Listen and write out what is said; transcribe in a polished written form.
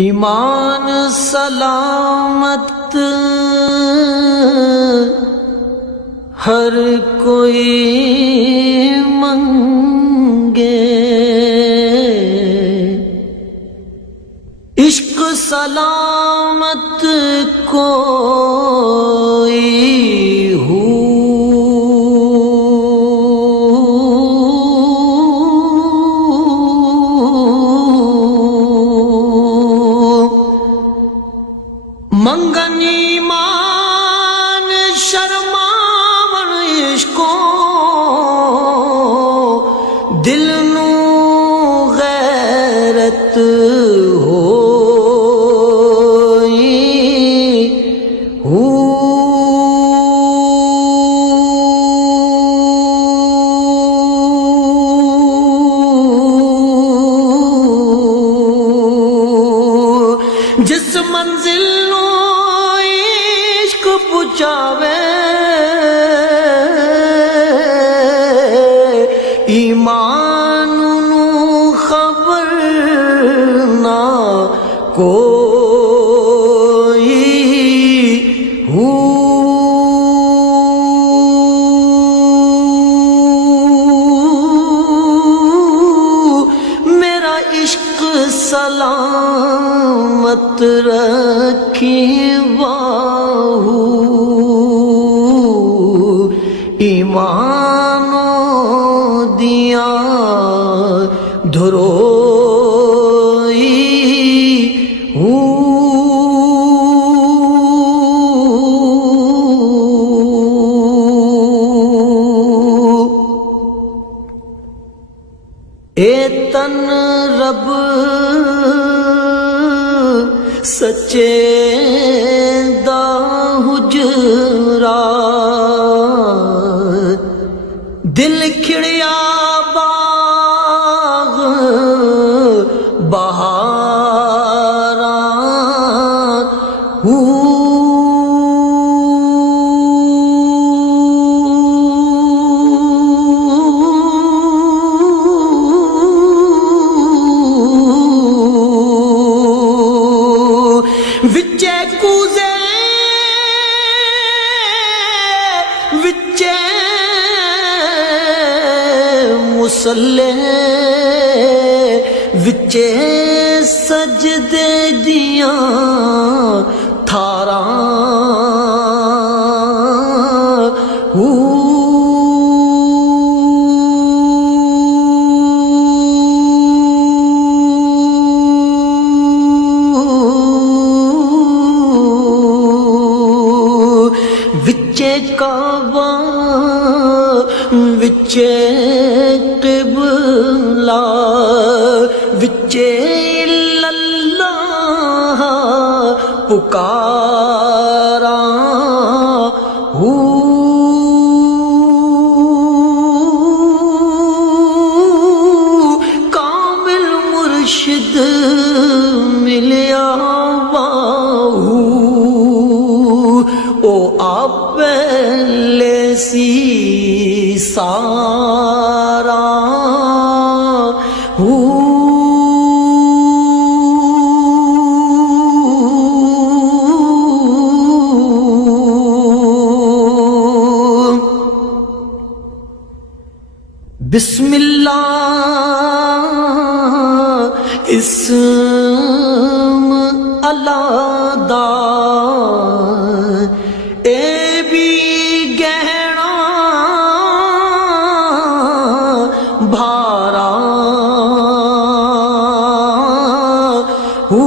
ایمان سلامت ہر کوئی منگے، عشق سلامت کوئی ہو، منگن ایمان شرماون عشقوں، دل نو غیرت جس منزل نو عشق پہنچاوے، ایمان نو خبر نہ کوئی ہو، میرا عشق سلامت رکھی باہو، ایمانوں دیاں دھروئی ہو، اے تن رب سچے دا حجرا، دل کھڑیا باغ بہاراں ہو، وچے کوزے وچے مصلے، وچے سجدے دیاں تھاراں ہو، وچے کعبہ وچے قبلہ، وچے اللہ پکاراں ہو، کامل مرشد ملیا باہو، او آپ پہلے سی سارا ہو، بسم اللہ اسم اللہ دا اے بھی گہرا بھارا ہو،